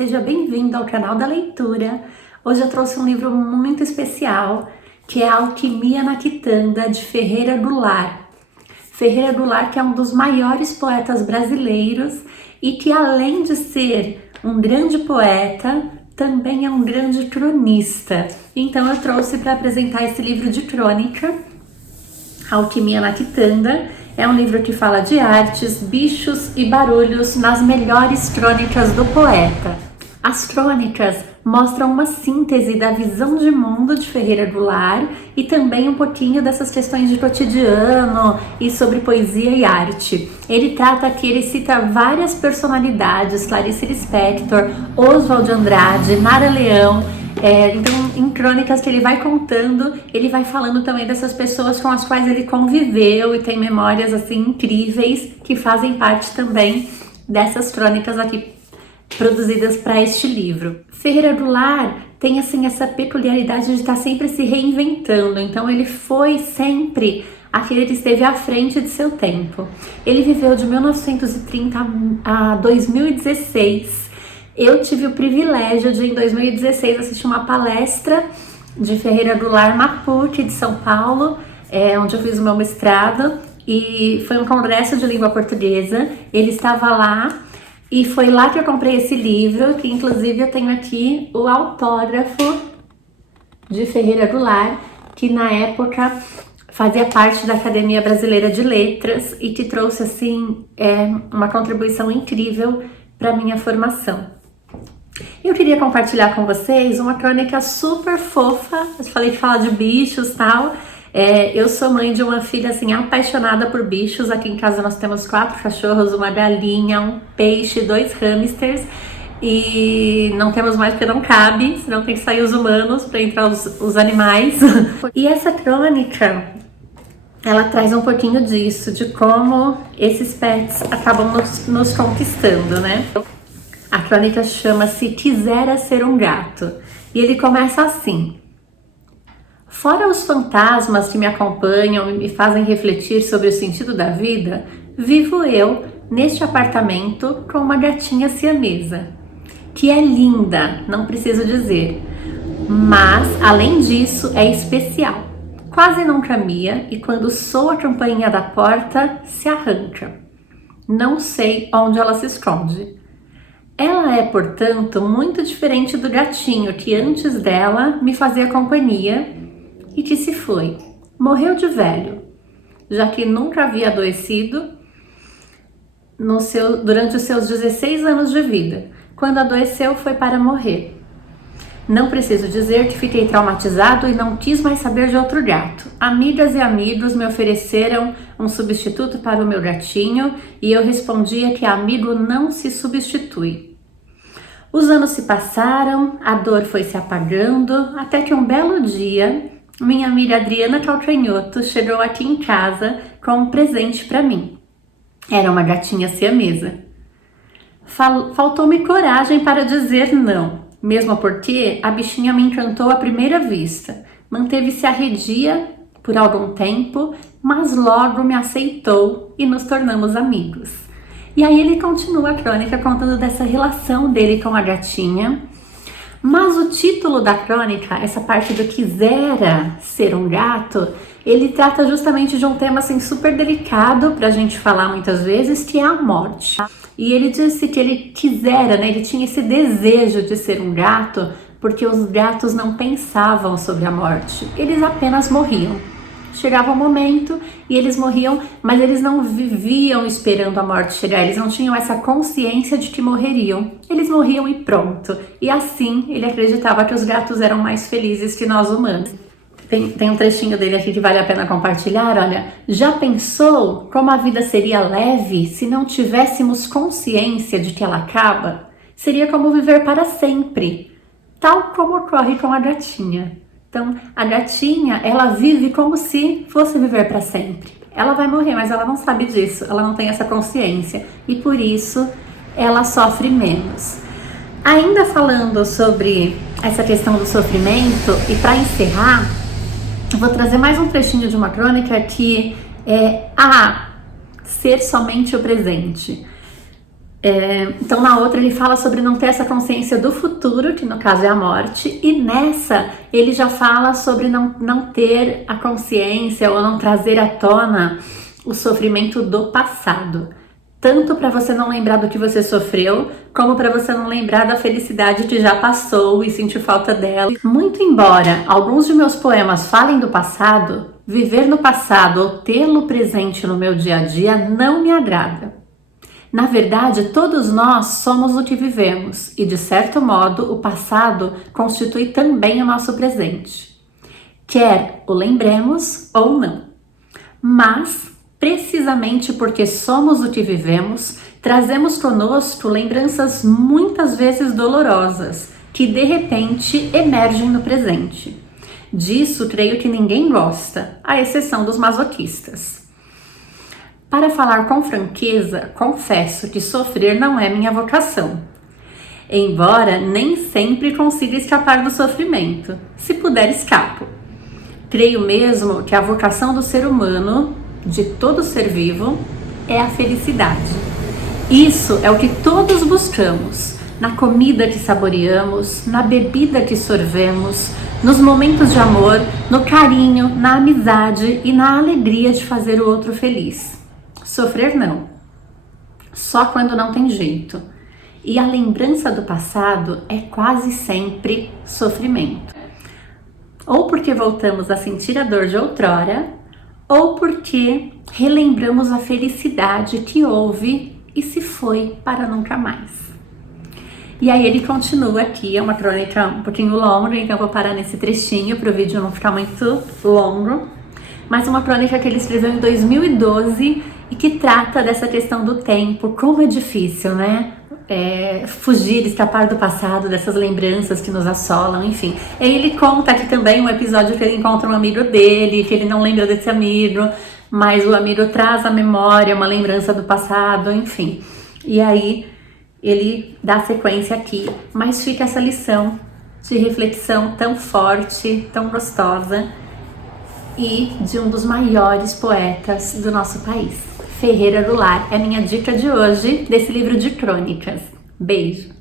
seja bem-vindo ao canal da leitura. Hoje eu trouxe um livro muito especial, que é A Alquimia na Quitanda, de Ferreira Goulart. Ferreira Goulart, que é um dos maiores poetas brasileiros e que, além de ser um grande poeta, também é um grande cronista. Então eu trouxe para apresentar esse livro de crônica, A Alquimia na Quitanda. É um livro que fala de artes, bichos e barulhos nas melhores crônicas do poeta. As crônicas mostram uma síntese da visão de mundo de Ferreira Goulart e também um pouquinho dessas questões de cotidiano e sobre poesia e arte. Ele trata aqui, ele cita várias personalidades, Clarice Lispector, Oswald de Andrade, Nara Leão. Então, em crônicas que ele vai contando, ele vai falando também dessas pessoas com as quais ele conviveu e tem memórias assim incríveis que fazem parte também dessas crônicas aqui produzidas para este livro. Ferreira Goulart tem assim essa peculiaridade de estar sempre se reinventando, então ele foi sempre aquele que esteve à frente de seu tempo. Ele viveu de 1930 a 2016. Eu tive o privilégio de, em 2016, assistir uma palestra de Ferreira Goulart na PUC de São Paulo, onde eu fiz o meu mestrado, e foi um congresso de língua portuguesa. Ele estava lá e foi lá que eu comprei esse livro, que inclusive eu tenho aqui o autógrafo de Ferreira Goulart, que na época fazia parte da Academia Brasileira de Letras e que trouxe assim uma contribuição incrível para minha formação. Eu queria compartilhar com vocês uma crônica super fofa. Eu falei que fala de bichos e tal. Eu sou mãe de uma filha assim apaixonada por bichos. Aqui em casa nós temos 4 cachorros, uma galinha, um peixe, 2 hamsters. E não temos mais porque não cabe, senão tem que sair os humanos para entrar os animais. E essa crônica, ela traz um pouquinho disso, de como esses pets acabam nos conquistando, né? A crônica chama-se Quisera Ser um Gato, e ele começa assim: fora os fantasmas que me acompanham e me fazem refletir sobre o sentido da vida, vivo eu neste apartamento com uma gatinha siamesa, que é linda, não preciso dizer, mas além disso é especial. Quase nunca mia e quando soa a campainha da porta se arranca. Não sei onde ela se esconde. Ela é, portanto, muito diferente do gatinho que antes dela me fazia companhia e que se foi. Morreu de velho, já que nunca havia adoecido durante os seus 16 anos de vida. Quando adoeceu foi para morrer. Não preciso dizer que fiquei traumatizado e não quis mais saber de outro gato. Amigas e amigos me ofereceram um substituto para o meu gatinho e eu respondia que amigo não se substitui. Os anos se passaram, a dor foi se apagando, até que um belo dia, minha amiga Adriana Calcanhoto chegou aqui em casa com um presente para mim. Era uma gatinha siamesa. Faltou-me coragem para dizer não, mesmo porque a bichinha me encantou à primeira vista. Manteve-se arredia por algum tempo, mas logo me aceitou e nos tornamos amigos. E aí ele continua a crônica contando dessa relação dele com a gatinha. Mas o título da crônica, essa parte do Quisera Ser um Gato, ele trata justamente de um tema assim super delicado pra gente falar muitas vezes, que é a morte. E ele disse que ele quisera, né, ele tinha esse desejo de ser um gato porque os gatos não pensavam sobre a morte, eles apenas morriam. Chegava um momento e eles morriam, mas eles não viviam esperando a morte chegar, eles não tinham essa consciência de que morreriam. Eles morriam e pronto. E assim ele acreditava que os gatos eram mais felizes que nós humanos. Tem um trechinho dele aqui que vale a pena compartilhar, olha. Já pensou como a vida seria leve se não tivéssemos consciência de que ela acaba? Seria como viver para sempre, tal como ocorre com a gatinha. Então, a gatinha, ela vive como se fosse viver para sempre. Ela vai morrer, mas ela não sabe disso, ela não tem essa consciência e por isso ela sofre menos. Ainda falando sobre essa questão do sofrimento, e para encerrar, eu vou trazer mais um trechinho de uma crônica que é ser somente o presente. Então na outra ele fala sobre não ter essa consciência do futuro, que no caso é a morte, e nessa ele já fala sobre não ter a consciência ou não trazer à tona o sofrimento do passado. Tanto para você não lembrar do que você sofreu, como para você não lembrar da felicidade que já passou e sentir falta dela. Muito embora alguns de meus poemas falem do passado, viver no passado ou tê-lo presente no meu dia a dia não me agrada. Na verdade, todos nós somos o que vivemos e, de certo modo, o passado constitui também o nosso presente. Quer o lembremos ou não. Mas, precisamente porque somos o que vivemos, trazemos conosco lembranças muitas vezes dolorosas, que de repente emergem no presente. Disso, creio que ninguém gosta, à exceção dos masoquistas. Para falar com franqueza, confesso que sofrer não é minha vocação. Embora nem sempre consiga escapar do sofrimento. Se puder, escapo. Creio mesmo que a vocação do ser humano, de todo ser vivo, é a felicidade. Isso é o que todos buscamos, na comida que saboreamos, na bebida que sorvemos, nos momentos de amor, no carinho, na amizade e na alegria de fazer o outro feliz. Sofrer não, só quando não tem jeito. E a lembrança do passado é quase sempre sofrimento. Ou porque voltamos a sentir a dor de outrora, ou porque relembramos a felicidade que houve e se foi para nunca mais. E aí ele continua aqui, é uma crônica um pouquinho longa, então eu vou parar nesse trechinho para o vídeo não ficar muito longo. Mas uma crônica que ele escreveu em 2012 e que trata dessa questão do tempo, como é difícil, né? Fugir, escapar do passado, dessas lembranças que nos assolam, enfim. E aí ele conta aqui também um episódio que ele encontra um amigo dele, que ele não lembra desse amigo, mas o amigo traz à memória uma lembrança do passado, enfim. E aí ele dá sequência aqui, mas fica essa lição de reflexão tão forte, tão gostosa, e de um dos maiores poetas do nosso país. Ferreira Goulart é minha dica de hoje desse livro de crônicas. Beijo!